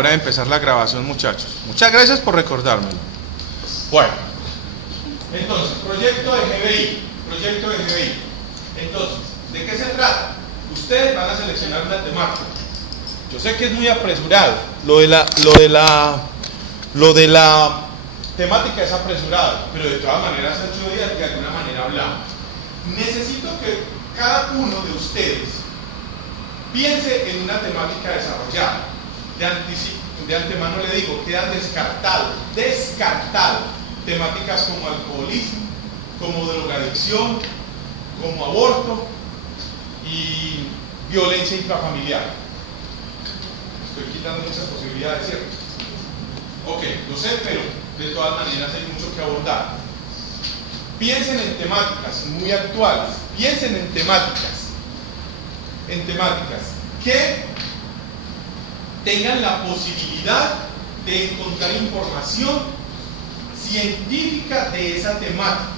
Hora de empezar la grabación, muchachos. Muchas gracias por recordármelo. Bueno, entonces, proyecto de GBI. Entonces, ¿de qué se trata? Ustedes van a seleccionar una temática. Yo sé que es muy apresurado. Lo de la temática es apresurado, pero de todas maneras, a 8 días de alguna manera hablamos. Necesito que cada uno de ustedes piense en una temática desarrollada. De antemano le digo, quedan descartados temáticas como alcoholismo, como drogadicción, como aborto y violencia intrafamiliar. Estoy quitando muchas posibilidades, ¿cierto? Ok, lo sé, pero de todas maneras hay mucho que abordar. Piensen en temáticas muy actuales, piensen en temáticas que tengan la posibilidad de encontrar información científica de esa temática.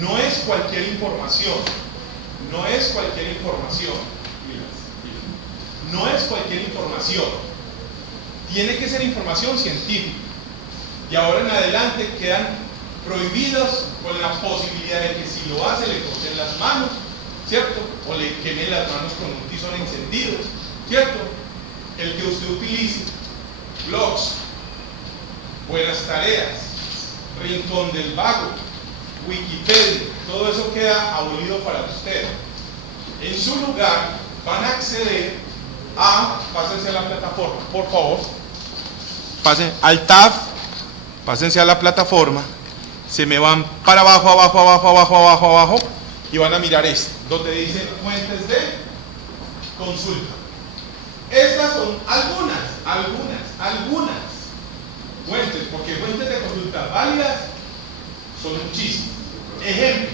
No es cualquier información. Tiene que ser información científica. Y ahora en adelante quedan prohibidos con la posibilidad de que si lo hace le corten las manos, ¿cierto? O le quemen las manos con un tizón encendido, ¿cierto? El que usted utilice blogs, Buenas Tareas, Rincón del Vago, Wikipedia, todo eso queda abolido para usted. En su lugar van a acceder a, pásense a la plataforma, por favor, pasen al tab, pásense a la plataforma, se me van para abajo, y van a mirar esto, donde dice fuentes de consulta. Estas son algunas fuentes, porque fuentes de consulta válidas son muchísimas. Ejemplo,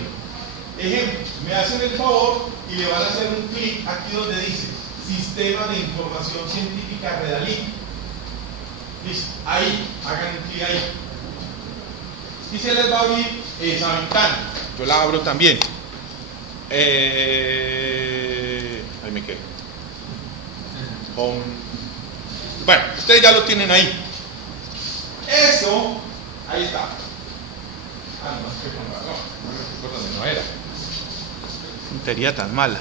me hacen el favor y le van a hacer un clic aquí donde dice Sistema de Información Científica Redalí. Listo, ahí, hagan un clic ahí. Y se les va a abrir esa ventana. Yo la abro también. Ahí me quedo. Bueno, ustedes ya lo tienen ahí. Eso, ahí está. No, es que por donde no era. Puntería tan mala.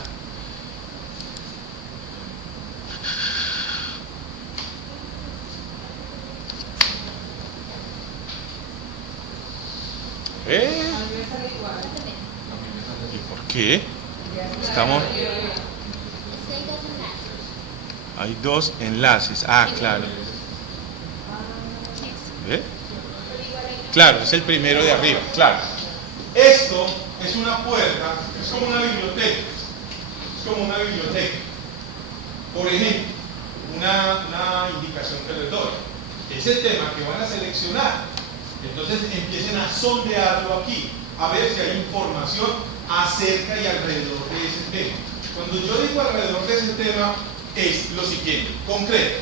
¿Y por qué? Estamos. Hay dos enlaces. Ah, claro. Claro, es el primero de arriba, claro. Esto es una puerta, es como una biblioteca. Por ejemplo, una indicación que les doy. Ese tema que van a seleccionar, entonces empiecen a sondearlo aquí, a ver si hay información acerca y alrededor de ese tema. Cuando yo digo alrededor de ese tema, es lo siguiente, concreto.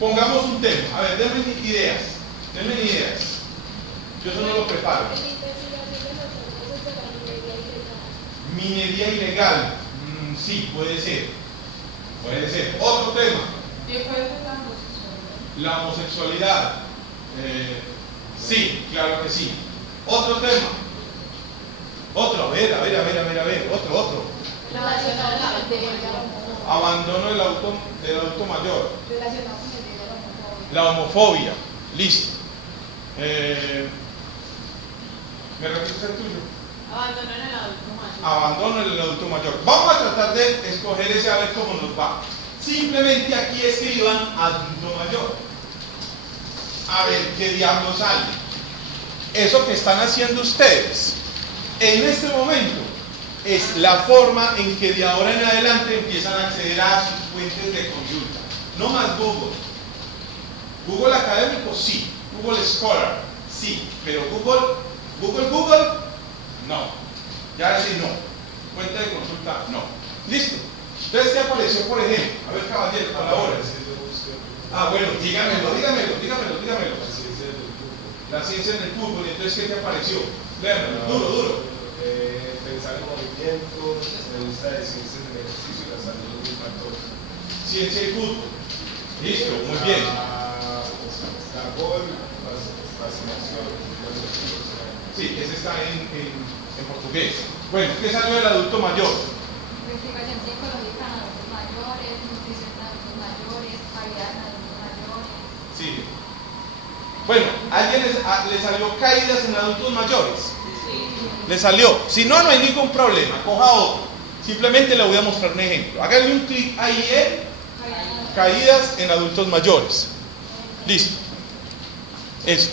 Pongamos un tema, a ver, denme ideas. Yo eso no lo preparo. Minería ilegal. Sí, puede ser. Otro tema. La homosexualidad. Sí, claro que sí. Otro tema. Otro, a ver. Otro. Abandono del adulto mayor. La homofobia. Listo. ¿Me repites el tuyo? Abandono en el adulto mayor. Vamos a tratar de escoger ese a ver cómo nos va. Simplemente aquí escriban adulto mayor. A ver qué diablos sale. Eso que están haciendo ustedes en este momento es la forma en que de ahora en adelante empiezan a acceder a sus fuentes de consulta. No más Google. Google académico, sí. Google Scholar, sí. Pero Google, no. Ya decir no. Fuente de consulta, no. Listo. Entonces, ¿qué apareció, por ejemplo? A ver, caballero, colabora. Bueno, dígamelo. La ciencia en el fútbol. Entonces, ¿qué te apareció? Léamelo, duro. Pensar en movimientos, me gusta de ciencias del ejercicio y la salud de un factor. Ciencia y fútbol. Listo, muy bien. Sí, ese está en portugués. Bueno, ¿qué salió del adulto mayor? Investigación psicológica en adultos mayores, nutrición en adultos mayores, caída en adultos mayores. Sí. Bueno, ¿a alguien le salió caídas en adultos mayores? Le salió. Si no, no hay ningún problema. Coja otro. Simplemente le voy a mostrar un ejemplo. Háganle un clic ahí en caídas en adultos mayores. Listo. Eso.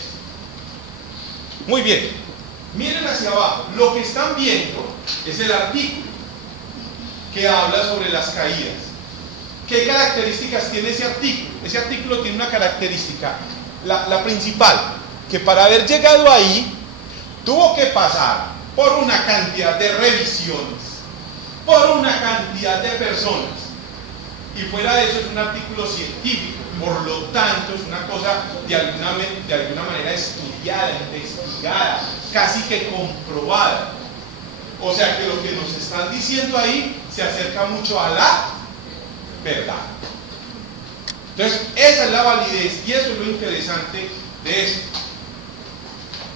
Muy bien. Miren hacia abajo. Lo que están viendo es el artículo que habla sobre las caídas. ¿Qué características tiene ese artículo? Ese artículo tiene una característica, la principal, que para haber llegado ahí tuvo que pasar por una cantidad de revisiones, por una cantidad de personas, y fuera de eso es un artículo científico, por lo tanto es una cosa de alguna manera estudiada, investigada, casi que comprobada. O sea que lo que nos están diciendo ahí se acerca mucho a la verdad. Entonces esa es la validez y eso es lo interesante de esto.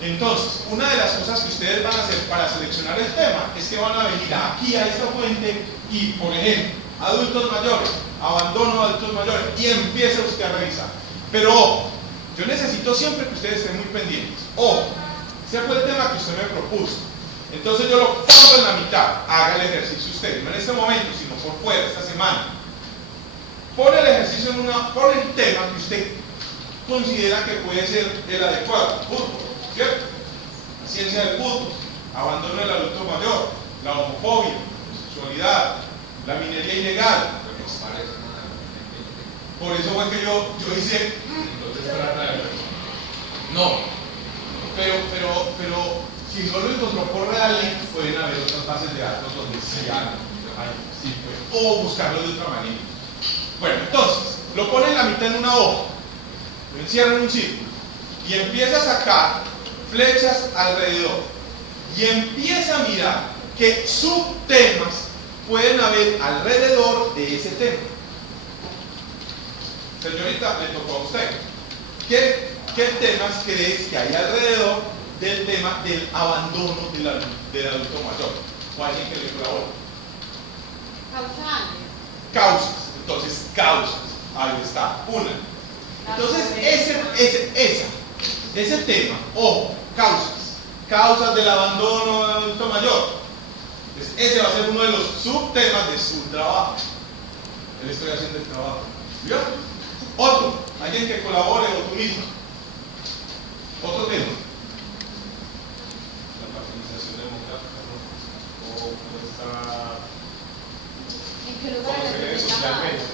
Entonces, una de las cosas que ustedes van a hacer para seleccionar el tema es que van a venir aquí a esta fuente y, por ejemplo, adultos mayores, abandono de adultos mayores, y empieza usted a revisar. Pero ojo, yo necesito siempre que ustedes estén muy pendientes. Ojo, ese fue el tema que usted me propuso. Entonces yo lo pongo en la mitad. Haga el ejercicio usted, no en este momento, sino por fuera, esta semana. Pone el ejercicio pone el tema que usted considera que puede ser el adecuado. Fútbol, ¿cierto? La ciencia del fútbol, abandono del adulto mayor, la homofobia, la sexualidad, la minería ilegal. Por eso fue que yo hice. No, pero si no lo encontró por Real, pueden haber otras bases de datos donde sí pues, o buscarlo de otra manera. Bueno, entonces, lo pone en la mitad en una hoja, lo encierra en un círculo y empieza a sacar flechas alrededor y empieza a mirar qué subtemas pueden haber alrededor de ese tema. Señorita, le tocó a usted. ¿Qué temas crees que hay alrededor del tema del abandono del adulto mayor? O alguien que le colabore. Causas. Entonces, causas. Ahí está. Una. Entonces, ese tema, ojo, causas del abandono del adulto mayor. Entonces, ese va a ser uno de los subtemas de su trabajo. Le estoy haciendo el trabajo. ¿Vio? Otro, alguien que colabore o tú mismo. Otro tema. La participación democrática, ¿no? O está. ¿En qué lugar socialmente?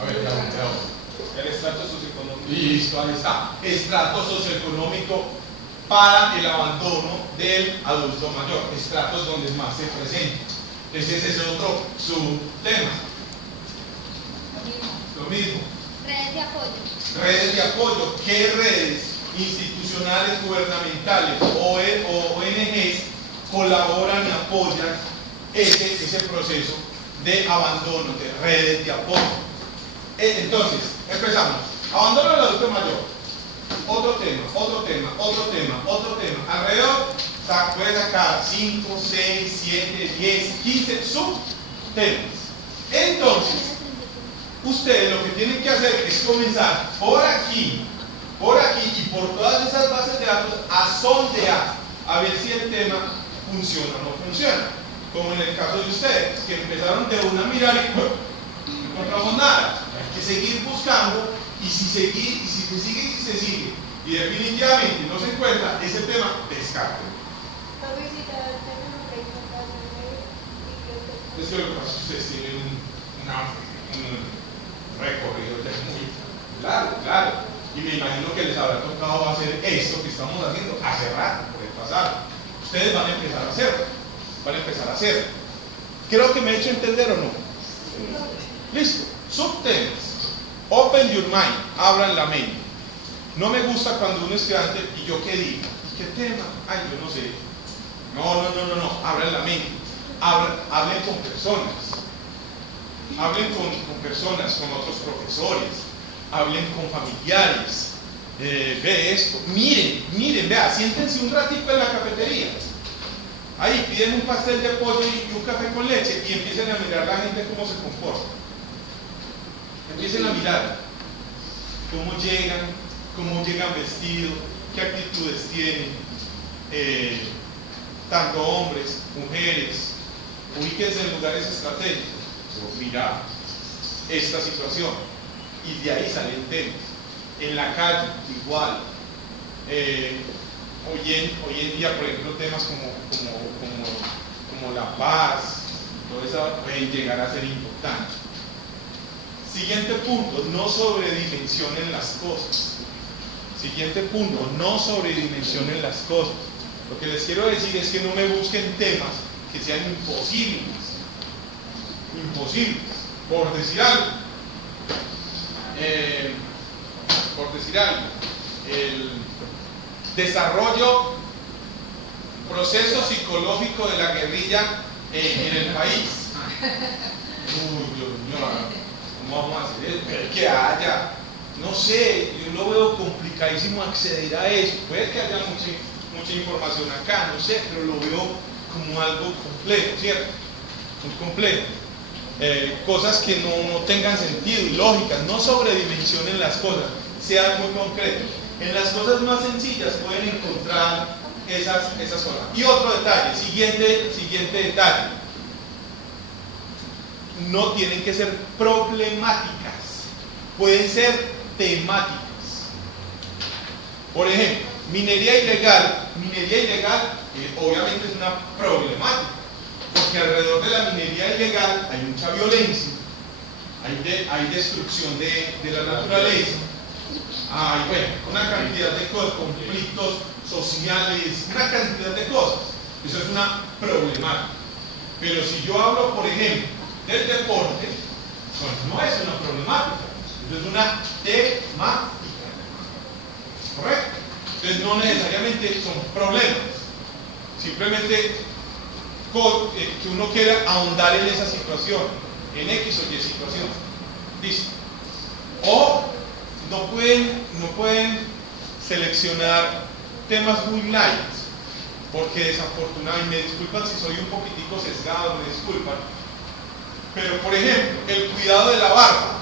A ver, veamos. El estrato socioeconómico. Listo, ahí está. Estrato socioeconómico para el abandono del adulto mayor. Estratos donde más se presenta. Ese es otro subtema. Lo mismo. Redes de apoyo. Redes de apoyo. ¿Qué redes institucionales, gubernamentales o ONGs colaboran y apoyan ese proceso de abandono, de redes de apoyo? Entonces, empezamos. Abandono del adulto mayor. Otro tema. Alrededor puede sacar 5, 6, 7, 10, 15 subtemas. Entonces, ustedes lo que tienen que hacer es comenzar por aquí y por todas esas bases de datos a sondear, a ver si el tema funciona o no funciona. Como en el caso de ustedes, que empezaron de una a mirar y no encontramos nada. Hay que seguir buscando y si se sigue y definitivamente no se encuentra ese tema, descarte. Es que lo que pasa es que ustedes tienen un recorrido ya muy largo, y me imagino que les habrá tocado hacer esto que estamos haciendo hace rato, por el pasado. Ustedes van a empezar a hacer. Creo que me he hecho entender o no. Listo. Subtemas. Open your mind. Abran la mente. No me gusta cuando un estudiante, ¿y yo qué digo? ¿Qué tema? Ay, yo no sé. No. Abran la mente. Hablen con personas. Hablen con personas, con otros profesores. Hablen con familiares. ve esto, miren, vea, siéntense un ratito en la cafetería. Ahí piden un pastel de pollo y un café con leche y empiecen a mirar a la gente cómo se comporta. Empiecen a mirar cómo llegan vestidos, qué actitudes tienen, tanto hombres, mujeres. Ubíquense en lugares estratégicos. Mirar esta situación y de ahí salen temas. En la calle, igual. Hoy en día, por ejemplo, temas como la paz, todo eso pueden llegar a ser importantes. Siguiente punto, no sobredimensionen las cosas. Siguiente punto, no sobredimensionen las cosas. Lo que les quiero decir es que no me busquen temas que sean imposibles. Imposibles. Por decir algo. El desarrollo, proceso psicológico de la guerrilla en el país. Uy, Dios mío, ¿cómo vamos a hacer eso? Pero que haya, no sé, yo lo veo complicadísimo acceder a eso. Puede que haya mucha información acá, no sé, pero lo veo como algo complejo, ¿cierto? Muy complejo. Cosas que no tengan sentido y lógicas, no sobredimensionen las cosas, sean muy concretos. En las cosas más sencillas pueden encontrar esas cosas. Y otro detalle, siguiente detalle, no tienen que ser problemáticas, pueden ser temáticas. Por ejemplo, minería ilegal obviamente es una problemática, porque alrededor de la minería ilegal hay mucha violencia, hay destrucción de la naturaleza, hay una cantidad de cosas, conflictos sociales, una cantidad de cosas. Eso es una problemática. Pero si yo hablo, por ejemplo, del deporte, pues no es una problemática, eso es una temática. ¿Correcto? Entonces no necesariamente son problemas, simplemente que uno quiera ahondar en esa situación, en X o Y situación. Listo. O no pueden seleccionar temas muy light, porque desafortunadamente, me disculpan si soy un poquitico sesgado, me disculpan, pero por ejemplo, el cuidado de la barba.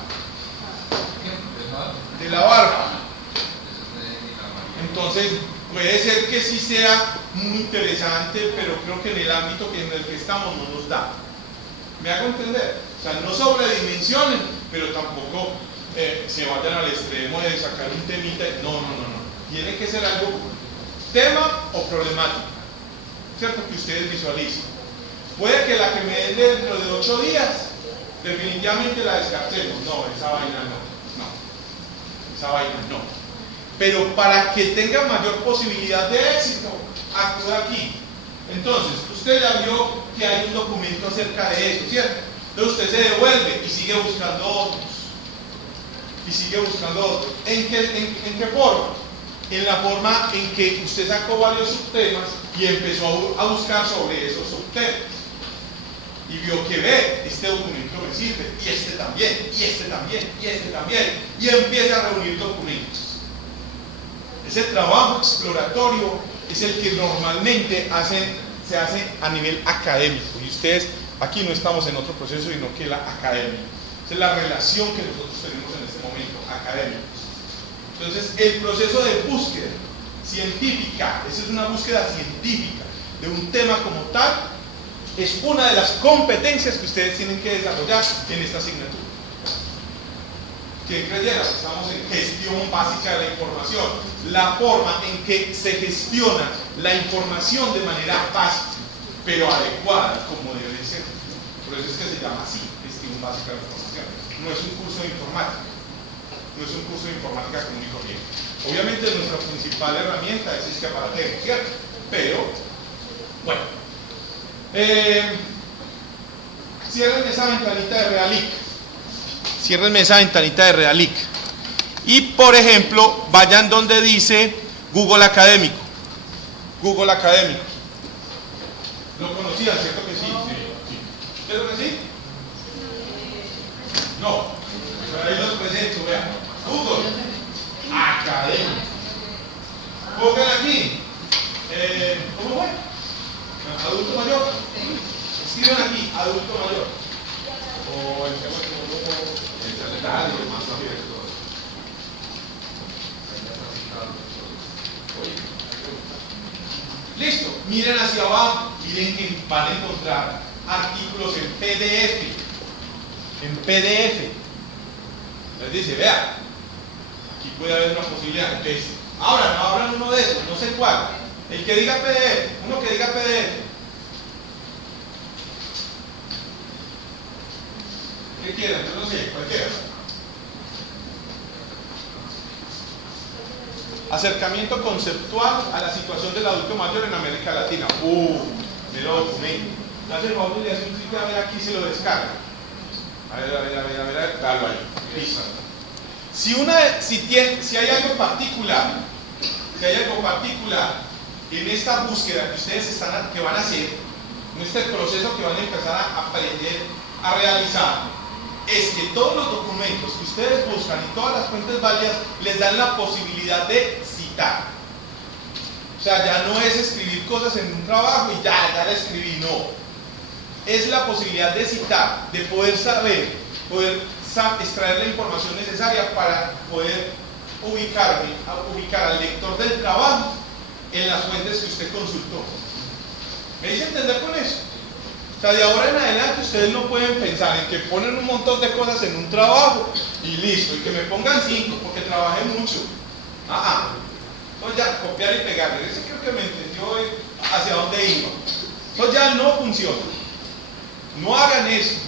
Entonces, puede ser que sí sea muy interesante, pero creo que en el ámbito en el que estamos no nos da. ¿Me hago entender? O sea, no sobredimensionen, pero tampoco se vayan al extremo de sacar un temita. No. Tiene que ser algo tema o problemática, ¿cierto? Que ustedes visualicen. Puede que la que me den dentro de 8 días, definitivamente la descartemos. No, esa vaina no. Pero para que tenga mayor posibilidad de éxito, acuda aquí. Entonces, usted ya vio que hay un documento acerca de eso, ¿cierto? Entonces usted se devuelve y sigue buscando otros. ¿En qué forma? En la forma en que usted sacó varios subtemas y empezó a buscar sobre esos subtemas. Y vio que este documento me sirve, y este también, y este también, y empieza a reunir documentos. Ese trabajo exploratorio es el que normalmente se hace a nivel académico, y ustedes aquí no estamos en otro proceso sino que la academia. Esa es la relación que nosotros tenemos en este momento, académicos. Entonces, el proceso de búsqueda científica, esa es una búsqueda científica de un tema como tal, es una de las competencias que ustedes tienen que desarrollar en esta asignatura. ¿Quién creyera? Estamos en gestión básica de la información, la forma en que se gestiona la información de manera básica, pero adecuada, como debe ser. Por eso es que se llama así, gestión básica de la información. No es un curso de informática, común y corriente. Obviamente nuestra principal herramienta es este aparatero, ¿cierto? Pero, bueno, ciérrenme esa ventanita de Realic. Y por ejemplo, vayan donde dice Google Académico. ¿Lo conocían, cierto que sí? ¿Cierto que sí? No, pero ahí los presento, vean. Google Académico. Pongan aquí. ¿Cómo fue? Adulto mayor. Escriban aquí, adulto mayor. O el tema que uno el calendario más abierto. Listo, miren hacia abajo, miren que van a encontrar artículos en PDF. En PDF. Les dice, vea, aquí puede haber una posibilidad. Entonces, abran uno de esos, no sé cuál. El que diga PDF, uno que diga PDF. ¿Qué quieren? Yo no sé, cualquiera. Acercamiento conceptual a la situación del adulto mayor en América Latina. Me lo documento. Entonces, vamos a hacer un clic, a ver aquí se lo descarga. A ver, dalo ahí. Listo. Si hay algo particular, en esta búsqueda que ustedes que van a hacer, en este proceso que van a empezar a aprender a realizar, es que todos los documentos que ustedes buscan y todas las fuentes válidas les dan la posibilidad de citar. O sea, ya no es escribir cosas en un trabajo y ya la escribí, no. Es la posibilidad de citar, de poder extraer la información necesaria para poder ubicar al lector del trabajo en las fuentes que usted consultó. ¿Me hice entender con eso? O sea, de ahora en adelante ustedes no pueden pensar en que ponen un montón de cosas en un trabajo y listo, y que me pongan 5 porque trabajé mucho. Entonces ya, copiar y pegar. Ese creo que me entendió hacia dónde iba. Entonces ya no funciona. No hagan eso.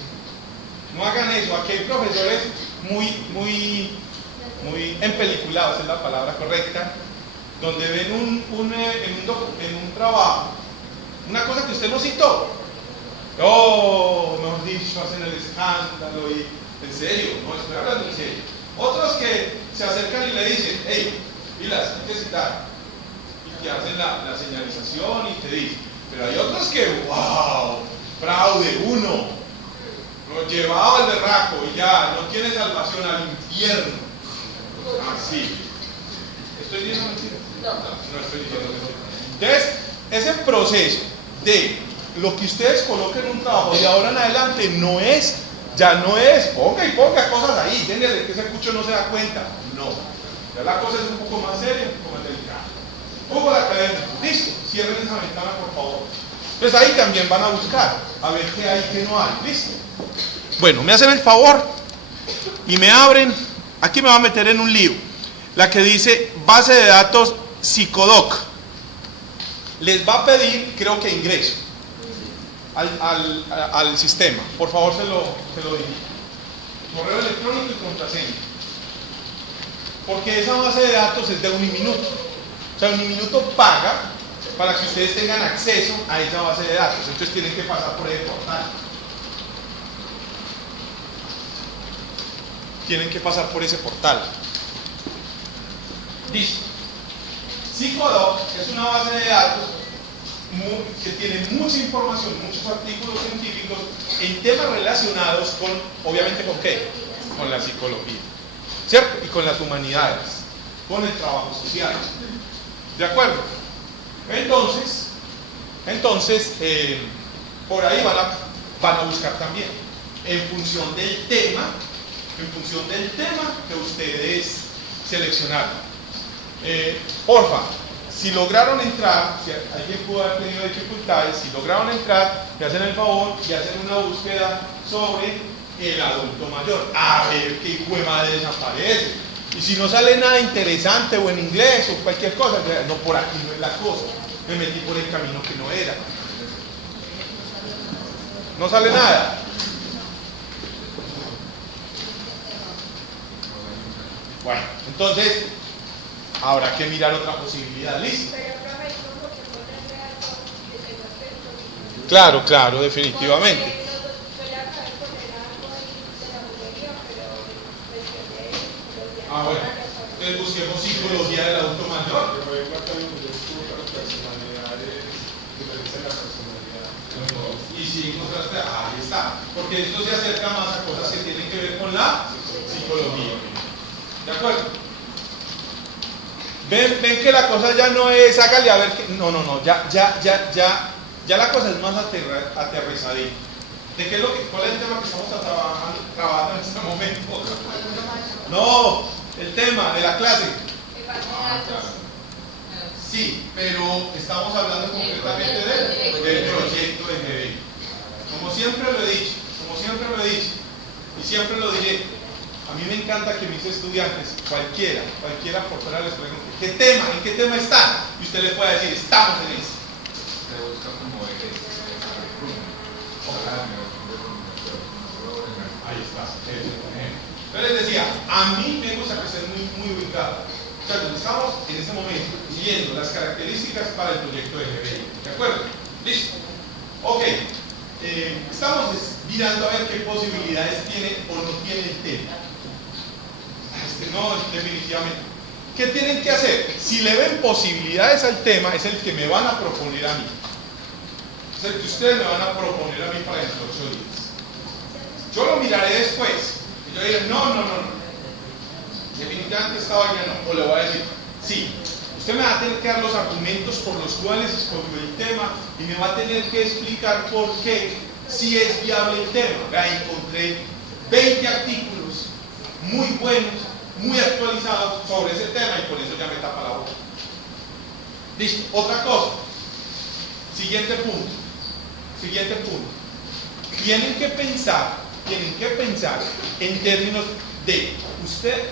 Aquí hay profesores muy empeliculados, es la palabra correcta, donde ven en un trabajo una cosa que usted no citó. Mejor dicho, hacen el escándalo y en serio, no estoy hablando en serio. Otros que se acercan y le dicen, hey, pilas, hay que citar. Y te hacen la señalización y te dicen. Pero hay otros que, wow, fraude, uno, lo llevaba al berraco y ya, no tiene salvación, al infierno. Así. ¿Estoy diciendo mentira? No estoy diciendo mentira. Entonces, ese proceso de lo que ustedes coloquen en un trabajo de ahora en adelante ya no es ponga cosas ahí, déjenle que ese cucho no se da cuenta. No, ya la cosa es un poco más seria, un poco más delicada. Hugo la academia, listo, cierren esa ventana por favor. Entonces ahí también van a buscar, a ver qué hay, qué no hay, listo. Bueno, me hacen el favor y me abren, aquí me va a meter en un lío, la que dice base de datos Psicodoc. Les va a pedir, creo que ingreso al sistema. Por favor, se lo digo. Correo electrónico y contraseña. Porque esa base de datos es de Uniminuto. O sea, Uniminuto paga para que ustedes tengan acceso a esa base de datos. Entonces tienen que pasar por ese portal. Listo. Psicodoc es una base de datos que tiene mucha información, muchos artículos científicos en temas relacionados con, obviamente, ¿con qué? Con la psicología, ¿cierto? Y con las humanidades, con el trabajo social. ¿De acuerdo? Entonces, por ahí van a buscar también, en función del tema que ustedes seleccionaron. Porfa, si lograron entrar, si alguien pudo haber tenido dificultades, si lograron entrar, me hacen el favor y hacen una búsqueda sobre el adulto mayor. A ver qué hijo de madre desaparece. Y si no sale nada interesante o en inglés o cualquier cosa, no, por aquí no es la cosa. Me metí por el camino que no era. No sale nada. Bueno, entonces habrá que mirar otra posibilidad. ¿Listo? Claro, definitivamente. Bueno, entonces busquemos psicología del adulto mayor. Y si encontraste, ahí está. Porque esto se acerca más a cosas que tienen que ver con la psicología. ¿De acuerdo? Ven que la cosa ya no es, hágale a ver que. No, ya la cosa es más aterrizadita. ¿De qué es cuál es el tema que estamos trabajando en este momento? No, el tema de la clase. Sí, pero estamos hablando concretamente del proyecto de GBI. Como siempre lo he dicho, y siempre lo diré, a mí me encanta que mis estudiantes, cualquiera por fuera les pregunte, ¿en qué tema están? Y usted le puede decir, estamos en eso. Se busca como Ahí está. Yo les decía, a mí me gusta que estén muy ubicados. O sea, estamos en este momento viendo las características para el proyecto de GBI. ¿De acuerdo? ¿Listo? Ok. Estamos mirando a ver qué posibilidades tiene o no tiene el tema. No, definitivamente. ¿Qué tienen que hacer? Si le ven posibilidades al tema, es el que me van a proponer a mí. Es el que ustedes me van a proponer a mí para dentro de 8 días. Yo lo miraré después. Y yo diré, no. Definitivamente esta vaina no. O le voy a decir, sí. Usted me va a tener que dar los argumentos por los cuales escogió el tema y me va a tener que explicar por qué si es viable el tema. Vea, encontré 20 artículos muy buenos, muy actualizados sobre ese tema y por eso ya me tapa la boca. Listo. Otra cosa. Siguiente punto. Tienen que pensar en términos de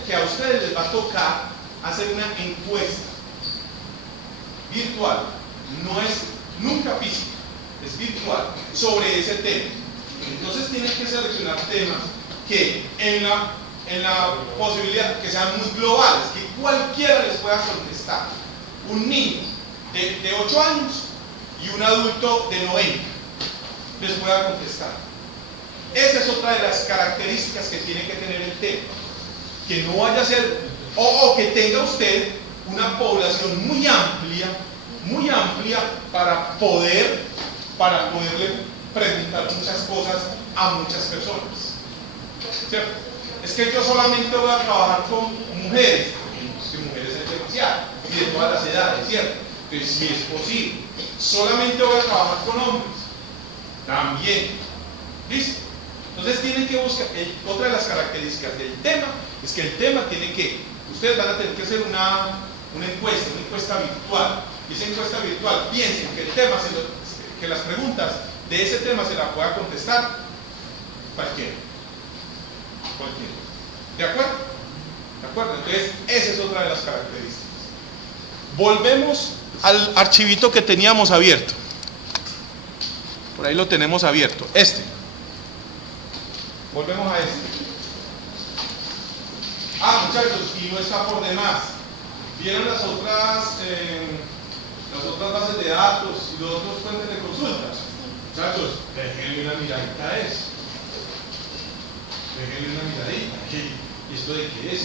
que a ustedes les va a tocar hacer una encuesta virtual, no es nunca física, es virtual, sobre ese tema. Entonces tienen que seleccionar temas que en la posibilidad que sean muy globales, que cualquiera les pueda contestar. Un niño de 8 años y un adulto de 90 les pueda contestar. Esa es otra de las características que tiene que tener el tema, que no vaya a ser o que tenga usted una población muy amplia para poderle preguntar muchas cosas a muchas personas. ¿Cierto? Es que yo solamente voy a trabajar con mujeres, porque mujeres es demasiado, y de todas las edades, ¿cierto? Entonces, si es posible, solamente voy a trabajar con hombres, también. ¿Listo? Entonces tienen que buscar, otra de las características del tema, es que el tema tiene que, ustedes van a tener que hacer una encuesta virtual. Y esa encuesta virtual, piensen que el tema, que las preguntas de ese tema se la pueda contestar cualquiera. ¿De acuerdo? Entonces, esa es otra de las características. Volvemos al archivito que teníamos abierto. Por ahí lo tenemos abierto. Volvemos a este. Muchachos, y no está por demás. ¿Vieron las otras bases de datos y los otros fuentes de consultas? Muchachos, déjenle una miradita a eso. ¿Y esto de qué es?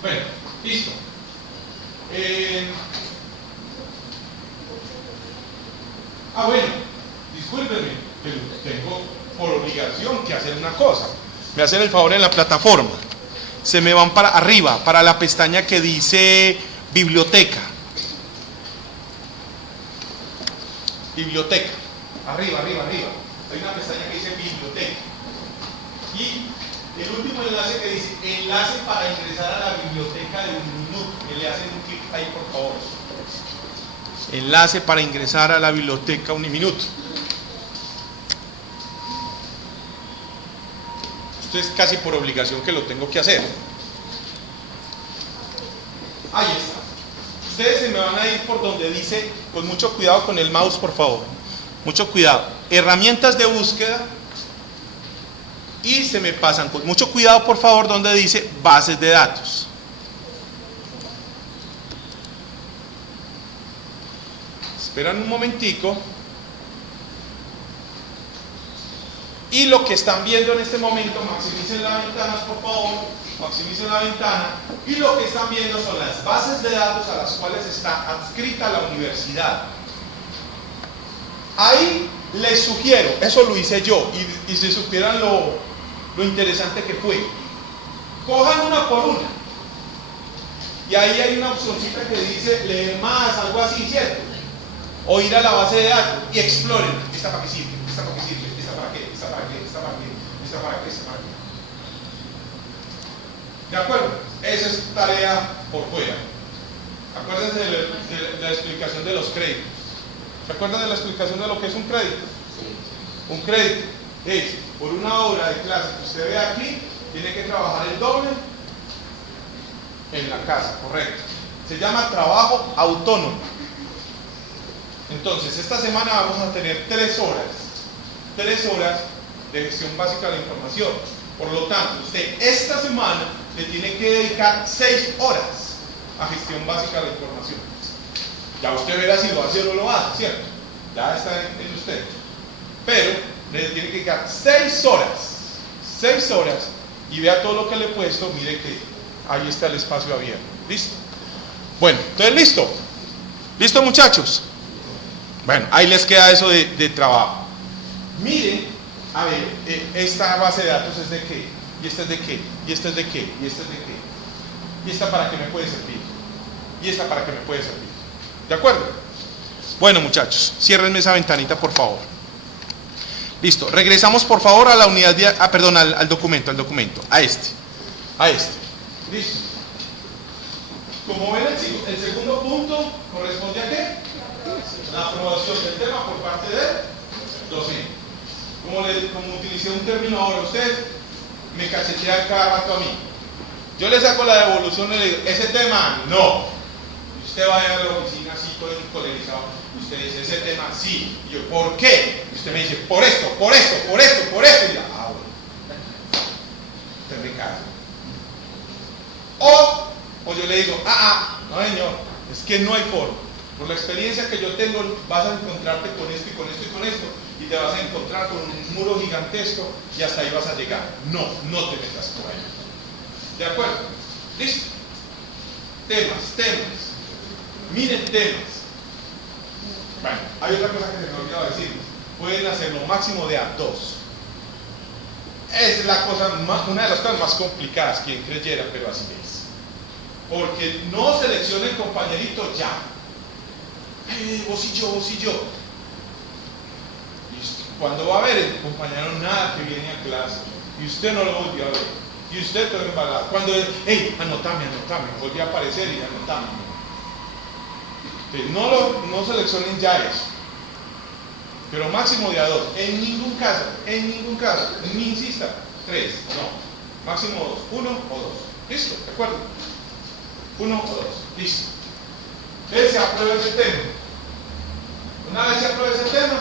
Bueno, listo. Bueno, discúlpenme, pero tengo por obligación que hacer una cosa. Me hacen el favor en la plataforma. Se me van para arriba, para la pestaña que dice biblioteca. Arriba. Hay una pestaña que dice biblioteca. Y el último enlace que dice enlace para ingresar a la biblioteca de Uniminut. Le hacen un clic ahí, por favor. Enlace para ingresar a la biblioteca Uniminut. Esto es casi por obligación que lo tengo que hacer. Ahí está. Ustedes se me van a ir por donde dice, con mucho cuidado con el mouse, por favor. Mucho cuidado. Herramientas de búsqueda. Y se me pasan con mucho cuidado, por favor, donde dice bases de datos. Esperan un momentico. Y lo que están viendo en este momento, maximicen las ventanas, por favor. Maximicen la ventana. Y lo que están viendo son las bases de datos a las cuales está adscrita la universidad. Ahí les sugiero, eso lo hice yo, y si supieran lo interesante que fue, cojan una por una y ahí hay una opcióncita que dice leer más, algo así, ¿cierto? O ir a la base de datos y exploren. ¿Esta para qué sirve? ¿Esta para qué sirve? ¿Esta para qué? ¿Esta para qué? ¿Esta para qué? ¿Esta para qué? ¿Esta para qué? ¿De acuerdo? Esa es tarea por fuera. Acuérdense de la explicación de los créditos. ¿Se acuerdan de la explicación de lo que es un crédito? Un crédito es por una hora de clase que usted ve aquí, tiene que trabajar el doble en la casa, correcto. Se llama trabajo autónomo. Entonces, esta semana vamos a tener 3 horas de gestión básica de la información. Por lo tanto, usted esta semana le tiene que dedicar 6 horas a gestión básica de la información. Ya usted verá si lo hace o no lo hace, ¿cierto? Ya está en usted. Pero le tiene que dedicar 6 horas y vea todo lo que le he puesto. Mire que ahí está el espacio abierto. ¿Listo? Bueno, entonces listo. ¿Listo, muchachos? Bueno, ahí les queda eso de trabajo. Miren, a ver, esta base de datos es de qué, y esta es de qué, y esta es de qué, y esta es de qué, y esta para qué me puede servir, y esta para qué me puede servir. ¿De acuerdo? Bueno, muchachos, ciérrenme esa ventanita, por favor. Listo, regresamos por favor a la unidad de, perdón, al documento, a este. Listo. Como ven, el segundo punto corresponde a qué? La aprobación del tema por parte del docente. Como utilicé un término ahora, ustedes me cachetean cada rato a mí. Yo le saco la devolución y le digo, ese tema no. Y usted va a la oficina así todo encolerizado. Y usted dice, ese tema sí. Y yo, ¿por qué? Y usted me dice, por esto. Y yo, bueno. Usted me cae. O yo le digo, no señor, es que no hay forma. Por la experiencia que yo tengo, vas a encontrarte con esto y con esto y con esto, y te vas a encontrar con un muro gigantesco y hasta ahí vas a llegar. No te metas por ahí. ¿De acuerdo? ¿Listo? Temas. Miren temas. Bueno, hay otra cosa que se me olvidaba decir. Pueden hacerlo máximo de a 2. Es la cosa una de las cosas más complicadas, quien creyera, pero así es. Porque no seleccione el compañerito ya. Vos y yo. Y cuando va a ver el compañero nada que viene a clase y usted no lo volvió a ver y usted te va a embalar. Cuando anotame, volví a aparecer y anotame. No seleccionen ya eso, pero máximo de a 2. En ningún caso, ni insista 3, no, máximo 2, 1 o 2. Listo, ¿de acuerdo? 1 o 2, listo. Se aprueba ese tema. Una vez se aprueba ese tema,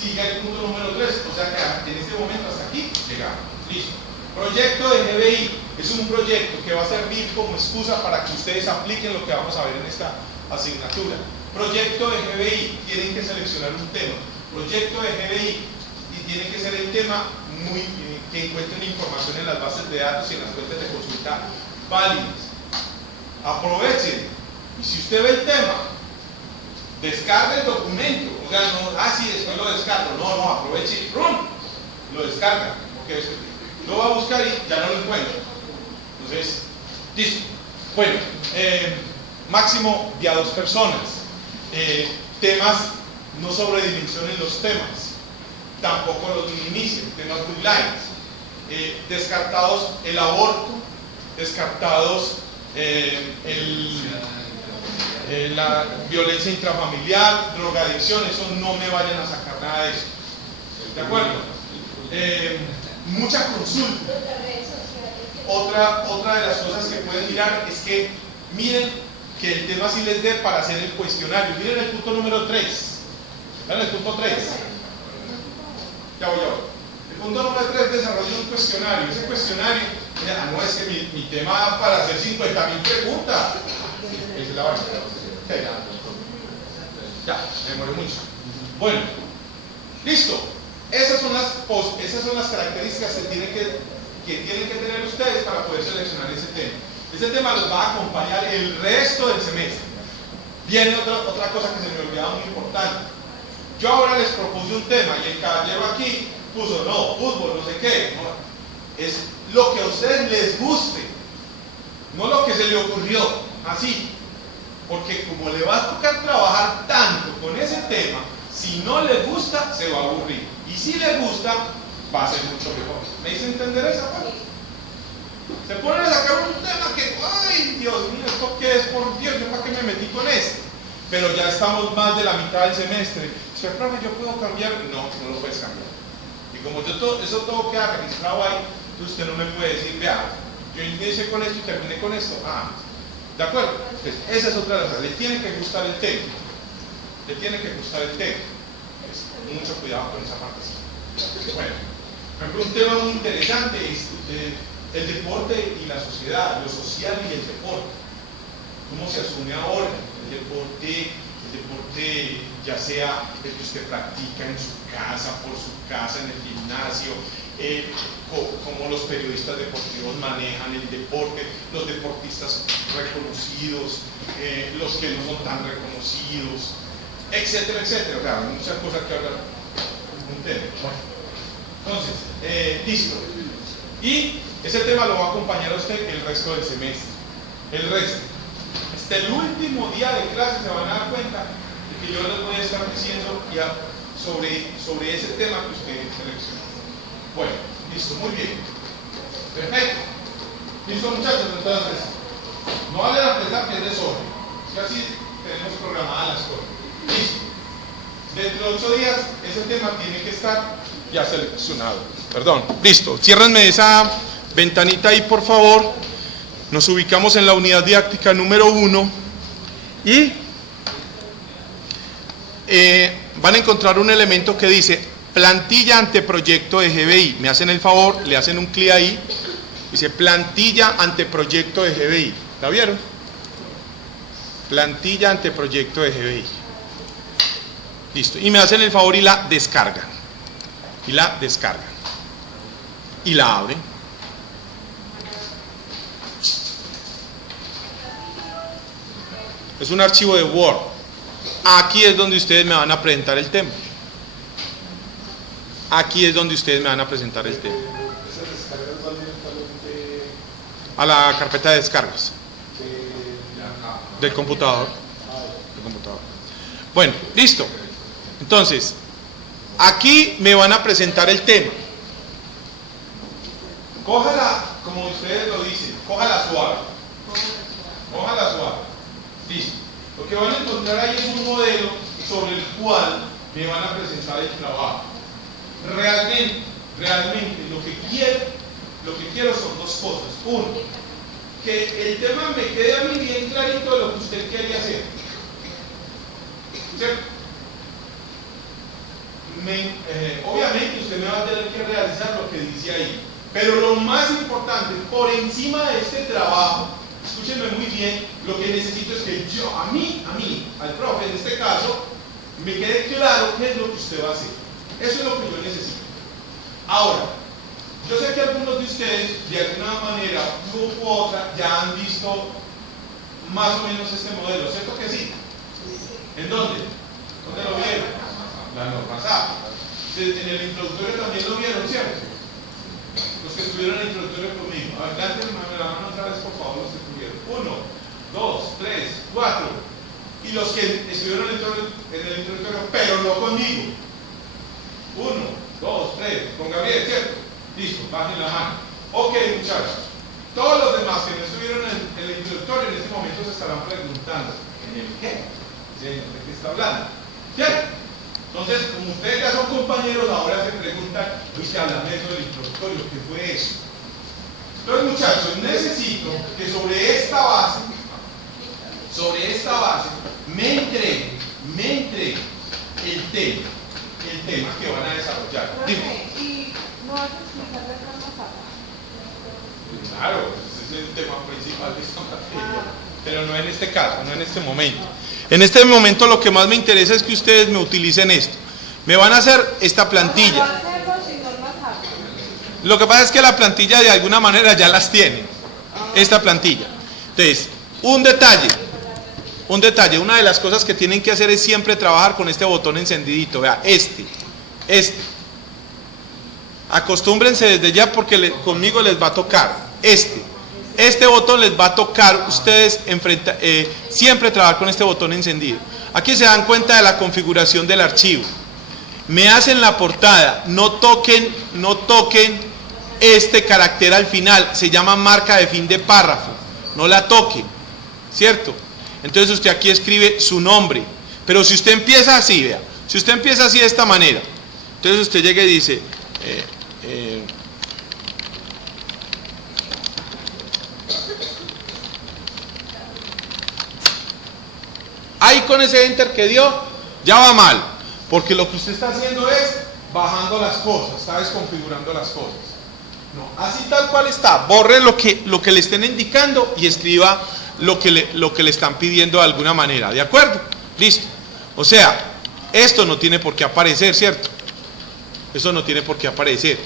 sigue el punto número 3, o sea que en este momento hasta aquí llegamos. Listo. Proyecto de GBI es un proyecto que va a servir como excusa para que ustedes apliquen lo que vamos a ver en esta asignatura. Proyecto de GBI, tienen que seleccionar un tema. Proyecto de GBI, y tiene que ser el tema que encuentren información en las bases de datos y en las fuentes de consulta válidas. Aprovechen. Y si usted ve el tema, descargue el documento. O sea, sí, después lo descargo. No, aproveche y ¡rum! Lo descarga. Porque lo va a buscar y ya no lo encuentra. Entonces, listo. Bueno, máximo de a 2 personas. Temas, no sobredimensionen los temas. Tampoco los minimicen. Temas guidelines. Descartados el aborto. Descartados la violencia intrafamiliar, drogadicción, eso no me vayan a sacar nada de eso. ¿De acuerdo? Mucha consulta. Otra de las cosas que pueden mirar es que miren que el tema sí les dé para hacer el cuestionario. Miren el punto número 3. ¿Ven el punto 3? Ya voy. El punto número 3, desarrolla un cuestionario. Ese cuestionario, no es que mi tema para hacer 50.000 preguntas. Esa es la base. Ya, me demoré mucho. Bueno, listo. Esas son las características que tienen que tener ustedes para poder seleccionar ese tema. Ese tema los va a acompañar el resto del semestre. Viene otra cosa que se me olvidaba muy importante. Yo ahora les propuse un tema y el caballero aquí puso, no, fútbol, no sé qué. No, es lo que a ustedes les guste. no lo que se le ocurrió, así. Porque como le va a tocar trabajar tanto con ese tema, si no le gusta, se va a aburrir. Y si le gusta, va a ser mucho mejor. ¿Me hice entender esa parte? Se ponen a sacar un tema que, ay, Dios mío, ¿esto qué es? Por Dios, ¿yo para qué me metí con esto? Pero ya estamos más de la mitad del semestre. Dice, profe, ¿yo puedo cambiar? No, no lo puedes cambiar. Y como eso todo queda registrado ahí, usted no me puede decir, vea, yo inicié con esto y terminé con esto. Ah, ¿de acuerdo? Entonces, esa es otra de las cosas. Le tiene que gustar el tema. Le tiene que gustar el tema. Mucho cuidado con esa parte. Bueno, por ejemplo, un tema muy interesante es el deporte y la sociedad, lo social y el deporte. ¿Cómo se asume ahora el deporte ya sea el que usted practica en su casa, por su casa, en el gimnasio, cómo los periodistas deportivos manejan el deporte, los deportistas reconocidos, los que no son tan reconocidos, etcétera, etcétera? O sea, muchas cosas que hablar. Un tema. Entonces, listo. Y ese tema lo va a acompañar a usted el resto del semestre. El resto. Hasta el último día de clase se van a dar cuenta de que yo les voy a estar diciendo ya sobre ese tema que usted seleccionó. Bueno, listo, muy bien. Perfecto. Listo, muchachos, entonces, no vale la pensar que es desorden. Si así tenemos programadas las cosas. Listo. Dentro de 8 días, ese tema tiene que estar ya seleccionado. Perdón, listo. Ciérrenme esa ventanita ahí, por favor. Nos ubicamos en la unidad didáctica número 1 y van a encontrar un elemento que dice plantilla anteproyecto de GBI. Me hacen el favor, le hacen un clic ahí. Dice plantilla anteproyecto de GBI. ¿La vieron? Plantilla anteproyecto de GBI. Listo. Y me hacen el favor y la descargan. Y la descargan. Y la abren. Es un archivo de Word. Aquí es donde ustedes me van a presentar el tema. Aquí es donde ustedes me van a presentar el tema. ¿Esas descargas van directamente A la carpeta de descargas del computador. Bueno, listo. Entonces, aquí me van a presentar el tema. Cójala, como ustedes lo dicen, cójala suave. Cójala suave. Listo. Lo que van a encontrar ahí es un modelo sobre el cual me van a presentar el trabajo. Realmente lo que quiero son dos cosas. Uno, que el tema me quede a mí bien clarito de lo que usted quería hacer. ¿Cierto? Obviamente usted me va a tener que realizar lo que dice ahí, pero lo más importante, por encima de este trabajo, escúchenme muy bien, lo que necesito es que yo, a mí, al profe en este caso, me quede claro qué es lo que usted va a hacer. Eso es lo que yo necesito. Ahora, yo sé que algunos de ustedes, de alguna manera u otra, ya han visto más o menos este modelo, ¿cierto que sí? ¿En dónde? ¿Dónde lo vieron? La norma pasada. En el introductorio también lo vieron, ¿cierto? Los que estuvieron en el introductorio conmigo. Adelante, la mano otra vez, por favor, los que estuvieron. 1, 2, 3, 4. Y los que estuvieron en el introductorio, pero no conmigo. 1, 2, 3. Con Gabriel, ¿cierto? Listo, bajen la mano. Ok, muchachos. Todos los demás que no estuvieron en el introductorio en este momento se estarán preguntando: ¿en el qué? Señor, ¿de qué está hablando? ¿Cierto? Entonces, como ustedes ya son compañeros, ahora se preguntan: ¿viste hablando de eso del introductorio? ¿Qué fue eso? Entonces, muchachos, necesito que sobre esta base, me entreguen el tema que van a desarrollar. Dime. ¿Y no vas a explicar la norma SAPA? Claro, ese es el tema principal de esta materia, pero no en este caso, no en este momento. En este momento lo que más me interesa es que ustedes me utilicen esto. Me van a hacer esta plantilla. Lo que pasa es que la plantilla de alguna manera ya las tiene. Esta plantilla. Entonces, un detalle, una de las cosas que tienen que hacer es siempre trabajar con este botón encendidito. Vea, este. Acostúmbrense desde ya porque conmigo les va a tocar. Este botón les va a tocar, ustedes siempre trabajar con este botón encendido. Aquí se dan cuenta de la configuración del archivo. Me hacen la portada, no toquen este carácter al final, se llama marca de fin de párrafo, no la toquen, ¿cierto? Entonces usted aquí escribe su nombre, pero si usted empieza así, vea, si usted empieza así de esta manera, entonces usted llega y dice, ahí con ese enter que dio, ya va mal, porque lo que usted está haciendo es bajando las cosas, está desconfigurando las cosas. No, así tal cual está, borre lo que le estén indicando y escriba lo que le están pidiendo de alguna manera, ¿de acuerdo? Listo. O sea, esto no tiene por qué aparecer, ¿cierto? Eso no tiene por qué aparecer.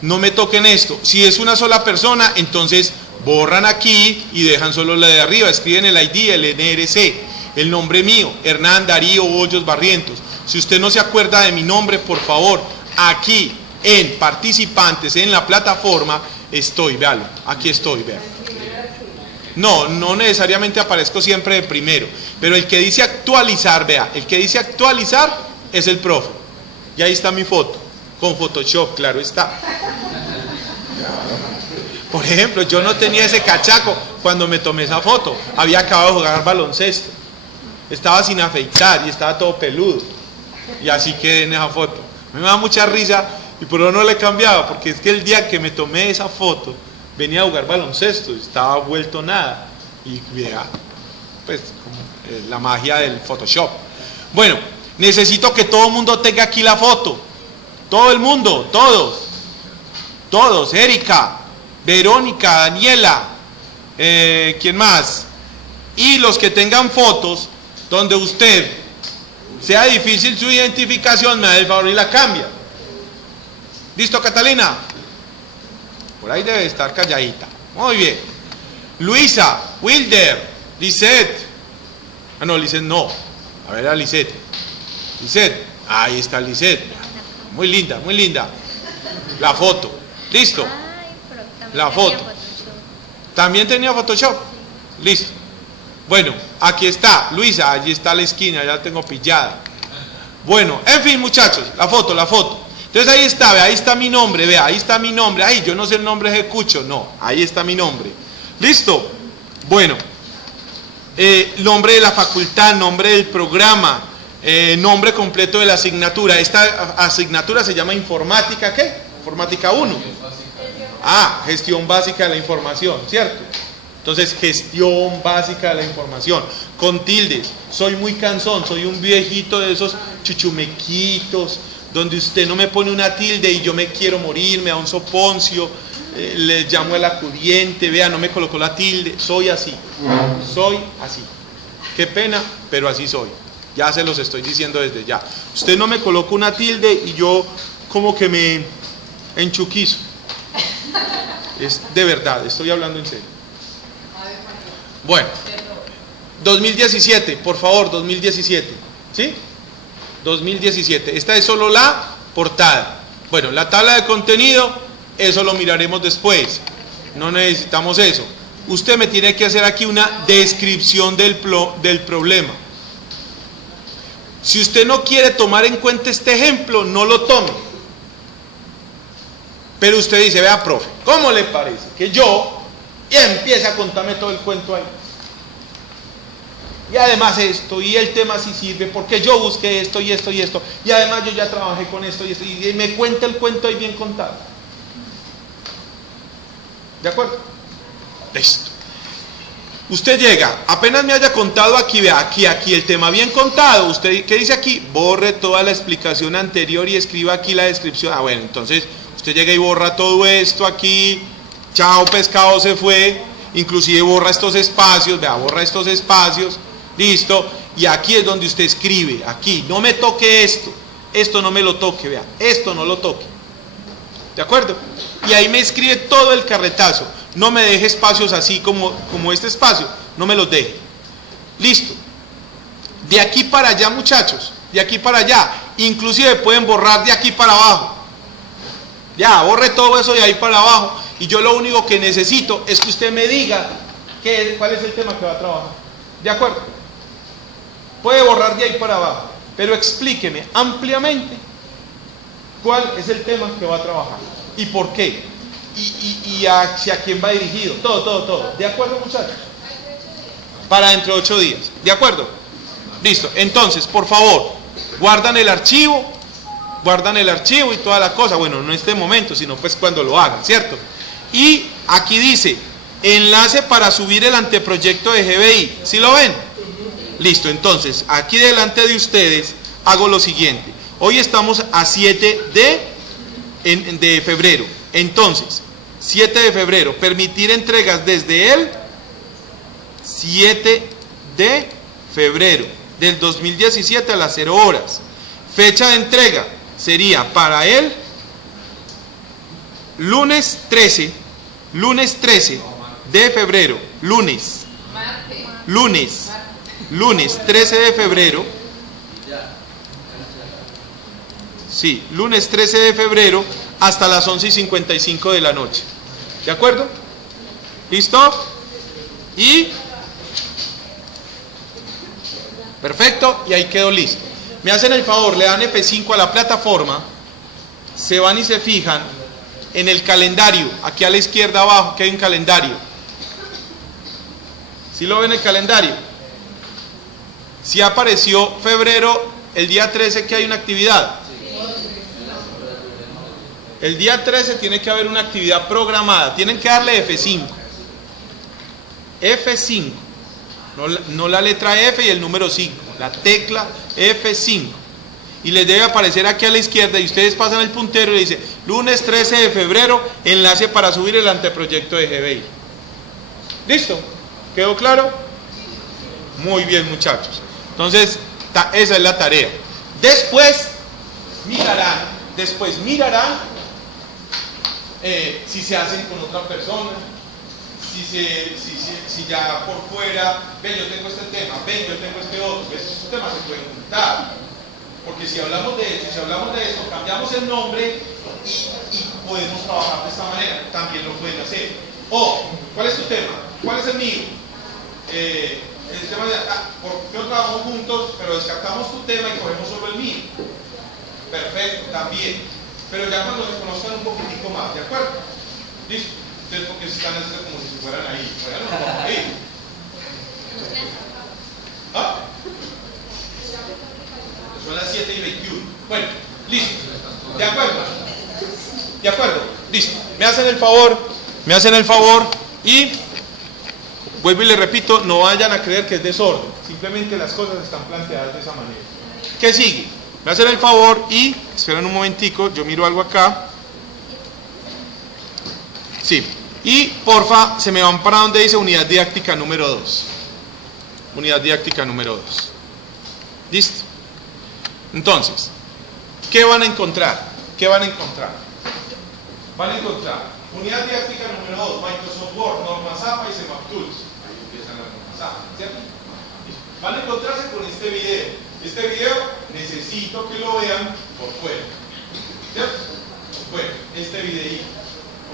No me toquen esto. Si es una sola persona, entonces borran aquí y dejan solo la de arriba, escriben el ID, el NRC, el nombre mío, Hernán Darío Hoyos Barrientos. Si usted no se acuerda de mi nombre, por favor, aquí en participantes, en la plataforma, estoy, véalo, aquí estoy, vean. No necesariamente aparezco siempre de primero, pero el que dice actualizar, vea, el que dice actualizar es el profe. Y ahí está mi foto, con Photoshop, claro está. Por ejemplo, yo no tenía ese cachaco cuando me tomé esa foto, había acabado de jugar baloncesto, estaba sin afeitar y estaba todo peludo, y así quedé en esa foto. Me da mucha risa, y por eso no le cambiaba, porque es que el día que me tomé esa foto, venía a jugar baloncesto, estaba vuelto nada, y vea, pues, como, la magia del Photoshop. Bueno, necesito que todo el mundo tenga aquí la foto, todo el mundo, todos, Erika, Verónica, Daniela, ¿quién más? Y los que tengan fotos, donde usted sea difícil su identificación, me da el favor y la cambia. ¿Listo, Catalina? Por ahí debe estar calladita. Muy bien. Luisa, Wilder, Lisette. Ah, no, Lisette no. A ver a Lisette. Lisette. Ahí está Lisette. Muy linda, muy linda. La foto. ¿Listo? La foto. ¿También tenía Photoshop? Listo. Bueno, aquí está, Luisa, allí está a la esquina, ya la tengo pillada. Bueno, en fin, muchachos, la foto. Entonces ahí está, vea, ahí está mi nombre, vea, ahí está mi nombre. Ahí, yo no sé el nombre de Cucho, no, ahí está mi nombre. ¿Listo? Bueno, nombre de la facultad, nombre del programa, nombre completo de la asignatura. Esta asignatura se llama informática, ¿qué? Informática 1. Ah, gestión básica de la información, ¿cierto? Entonces, gestión básica de la información, con tildes. Soy muy cansón, soy un viejito de esos chuchumequitos, donde usted no me pone una tilde y yo me quiero morir, me da un soponcio, le llamo al acudiente, vea, no me colocó la tilde, soy así. Qué pena, pero así soy. Ya se los estoy diciendo desde ya. Usted no me colocó una tilde y yo como que me enchuquizo. Es de verdad, estoy hablando en serio. Bueno, 2017, por favor, 2017, ¿sí? 2017, esta es solo la portada. Bueno, la tabla de contenido, eso lo miraremos después, no necesitamos eso. Usted me tiene que hacer aquí una descripción del problema. Si usted no quiere tomar en cuenta este ejemplo, no lo tome. Pero usted dice, vea, profe, ¿cómo le parece que yo... y empieza a contarme todo el cuento ahí? Y además esto, y el tema sí sirve, porque yo busqué esto y esto y esto, y además yo ya trabajé con esto y esto, y me cuenta el cuento ahí bien contado. ¿De acuerdo? Listo. Usted llega, apenas me haya contado aquí, vea, aquí el tema bien contado. Usted, ¿qué dice aquí? Borre toda la explicación anterior y escriba aquí la descripción. Ah, bueno, entonces usted llega y borra todo esto aquí. Chao, pescado, se fue. Inclusive borra estos espacios, vea, borra estos espacios. Listo. Y aquí es donde usted escribe, aquí, no me toque esto no me lo toque, vea, esto no lo toque. ¿De acuerdo? Y ahí me escribe todo el carretazo. No me deje espacios así como este espacio, no me los deje. Listo. De aquí para allá, muchachos, de aquí para allá. Inclusive pueden borrar de aquí para abajo. Ya, borre todo eso de ahí para abajo y yo lo único que necesito es que usted me diga cuál es el tema que va a trabajar. ¿De acuerdo? Puede borrar de ahí para abajo, pero explíqueme ampliamente cuál es el tema que va a trabajar y por qué y hacia quién va dirigido, todo. ¿De acuerdo, muchachos? Para dentro de 8 días. ¿De acuerdo? Listo. Entonces, por favor, guardan el archivo y toda la cosa. Bueno, no en este momento, sino pues cuando lo hagan, ¿cierto? Y aquí dice, enlace para subir el anteproyecto de GBI. ¿Sí lo ven? Listo. Entonces, aquí delante de ustedes hago lo siguiente. Hoy estamos a 7 de febrero. Entonces, 7 de febrero, permitir entregas desde el 7 de febrero del 2017 a las 0 horas. Fecha de entrega sería para el lunes 13 de febrero, lunes 13 de febrero, sí, lunes 13 de febrero hasta las 11:55 de la noche. ¿De acuerdo? ¿Listo? Y perfecto, y ahí quedó listo. Me hacen el favor, le dan F5 a la plataforma, se van y se fijan en el calendario, aquí a la izquierda abajo que hay un calendario. ¿Sí lo ven el calendario? Si apareció febrero, el día 13 que hay una actividad. El día 13 tiene que haber una actividad programada, tienen que darle F5. F5. No la letra F y el número 5, la tecla F5. Y les debe aparecer aquí a la izquierda y ustedes pasan el puntero y dice, lunes 13 de febrero, enlace para subir el anteproyecto de GBI. ¿Listo? ¿Quedó claro? Muy bien, muchachos. Entonces, esa es la tarea. Después mirarán si se hacen con otra persona. Si ya por fuera, ven, yo tengo este tema, ven, yo tengo este otro, estos temas se pueden juntar, porque si hablamos de esto, cambiamos el nombre y podemos trabajar de esta manera, también lo pueden hacer. O, ¿cuál es tu tema? ¿Cuál es el mío? El tema de, ¿por qué no trabajamos juntos, pero descartamos tu tema y cogemos solo el mío? Perfecto, también, pero ya cuando se conozcan un poquitico más, ¿de acuerdo? ¿Listo? Ustedes porque están haciendo como si fueran ahí. No, ahí. ¿Ah? Son las 7:21. Bueno, listo. ¿De acuerdo? ¿De acuerdo? Listo. Me hacen el favor y vuelvo y les repito, no vayan a creer que es desorden. Simplemente las cosas están planteadas de esa manera. ¿Qué sigue? Me hacen el favor y, esperen un momentico, yo miro algo acá. Sí. Y porfa, se me van para donde dice unidad didáctica número 2. Unidad didáctica número 2. ¿Listo? Entonces, ¿qué van a encontrar? Van a encontrar unidad didáctica número 2, Microsoft Word, normas APA y CMapTools. Ahí empiezan las normas APA, ¿cierto? Van a encontrarse con este video. Este video necesito que lo vean por fuera, ¿cierto? Bueno, este videíto,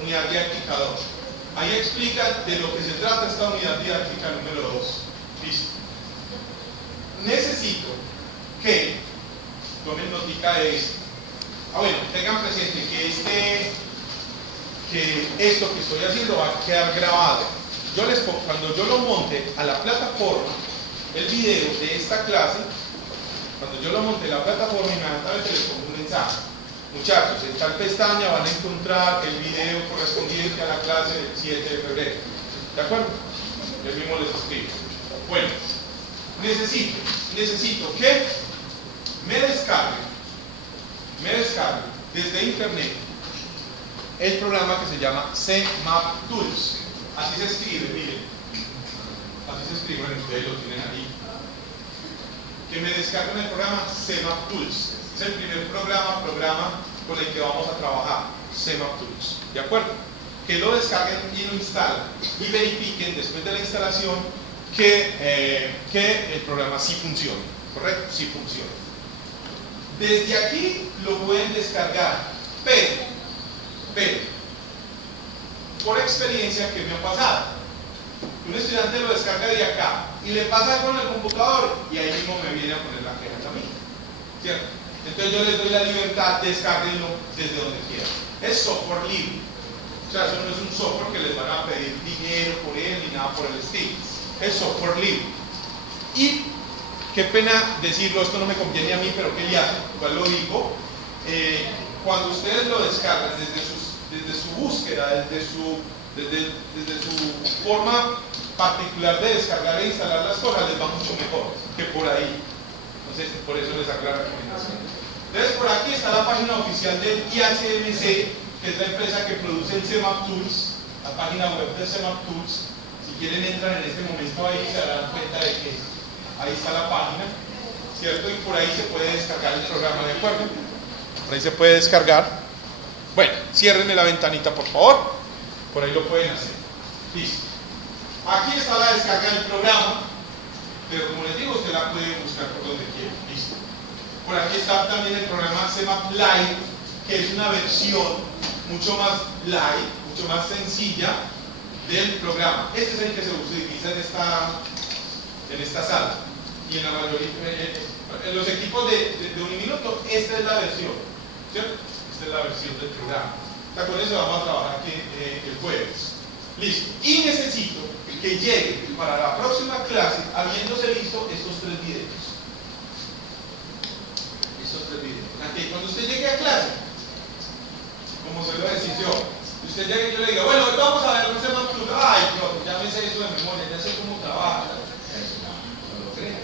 unidad didáctica 2. Ahí explica de lo que se trata esta unidad didáctica número 2. Listo. Necesito que tomen notica de esto. Bueno, tengan presente que esto que estoy haciendo va a quedar grabado. Cuando yo lo monte a la plataforma, el video de esta clase, cuando yo lo monte a la plataforma, inmediatamente les pongo un mensaje. Muchachos, en tal pestaña van a encontrar el video correspondiente a la clase del 7 de febrero. ¿De acuerdo? Yo mismo les escribo. Bueno, necesito que me descargue desde internet el programa que se llama CMapTools. Así se escribe, miren. Así se escribe, bueno, ustedes lo tienen ahí. Que me descarguen el programa CMapTools. Es el primer programa con el que vamos a trabajar, CMapTools. ¿De acuerdo? Que lo descarguen y lo instalen y verifiquen después de la instalación que el programa sí funciona. ¿Correcto? Sí funciona. Desde aquí lo pueden descargar, pero por experiencia, ¿qué me ha pasado? Un estudiante lo descarga de acá y le pasa algo en el computador y ahí mismo me viene a poner la queja a mí, ¿cierto? Entonces yo les doy la libertad, descárguenlo desde donde quieran. Es software libre. O sea, eso no es un software que les van a pedir dinero por él ni nada por el estilo. Es software libre. Y qué pena decirlo, esto no me conviene a mí, pero qué ya, igual lo digo. Cuando ustedes lo descargan desde su búsqueda, desde su forma particular de descargar e instalar las cosas, les va mucho mejor que por ahí. Entonces, por eso les hago la recomendación. Entonces, por aquí está la página oficial del IACMC, que es la empresa que produce el CMAP Tools, la página web del CMAP Tools. Si quieren entrar en este momento ahí, se darán cuenta de que ahí está la página, ¿cierto? Y por ahí se puede descargar el programa, ¿de acuerdo? Por ahí se puede descargar. Bueno, ciérrenme la ventanita, por favor. Por ahí lo pueden hacer. Listo. Aquí está la descarga del programa, pero como les digo, usted la puede buscar por donde quiera. Listo. Por aquí está también el programa CMAP Live, que es una versión mucho más light, mucho más sencilla del programa. Este es el que se utiliza en esta sala. Y en la mayoría, en los equipos de Uniminuto, esta es la versión, ¿cierto? Esta es la versión del programa. O sea, con eso vamos a trabajar aquí el jueves. Listo. Y necesito que llegue para la próxima clase habiéndose visto estos 3 videos. Estos 3 videos. Aquí, cuando usted llegue a clase, como se lo voy a decir yo, usted llegue y yo le diga, bueno, hoy vamos a ver un CMAP Tools. Ay, yo ya me sé eso de memoria, ya sé cómo trabaja. No lo creo.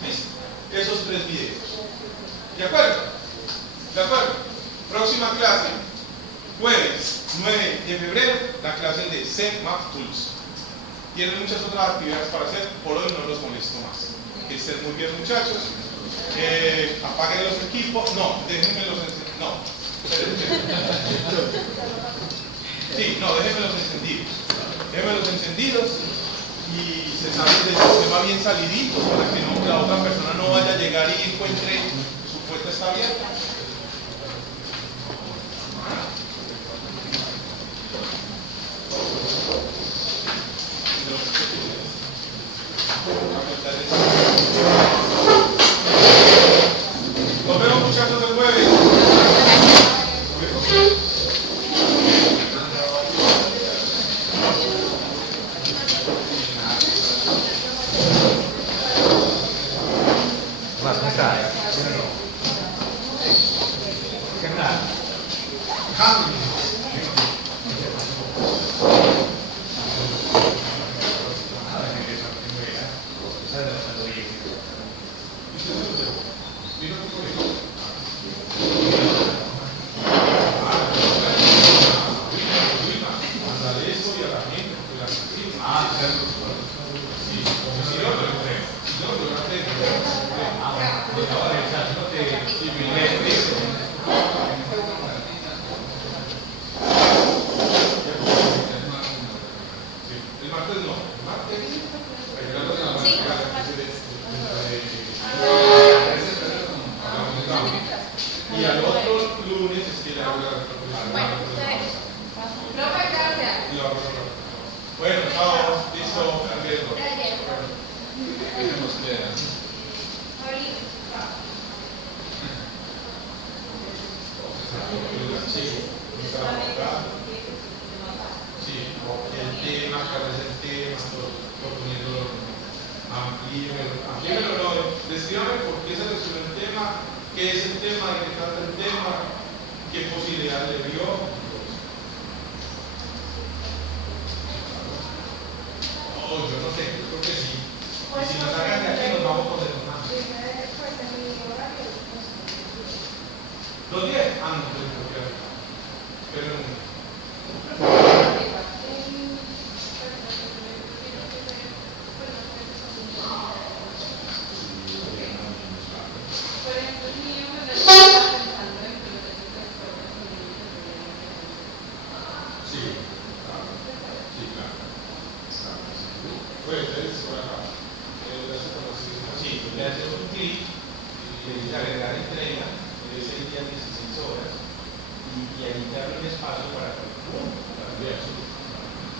¿Listo? Esos 3 videos. ¿De acuerdo? ¿De acuerdo? Próxima clase, jueves 9 de febrero, la clase de CMAP Tools. Tienen muchas otras actividades para hacer, por hoy no los molesto más. Que estén muy bien, muchachos. Apaguen los equipos. No, déjenmelos encendidos. No. Sí, no, déjenmelos encendidos. Déjenmelos encendidos y se salen del sistema bien saliditos para que no, la otra persona no vaya a llegar y encuentre que su puerta está abierta. Nos vemos, muchachos, el jueves.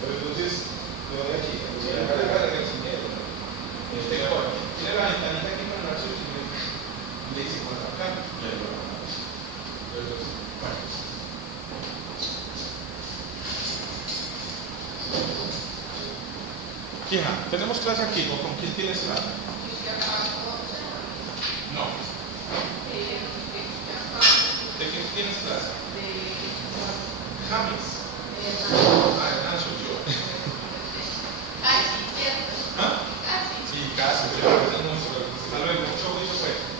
Pero entonces, ¿de dónde aquí? Tiene la ventanita aquí para hablar sus y le dice cuánto acá. Hija, ¿tenemos clase aquí o con quién tienes clase? No. ¿De quién tienes clase? James. Ah, Hernán soy yo. ¿Ah? Sí, casi, pero hasta luego, mucho gusto pues.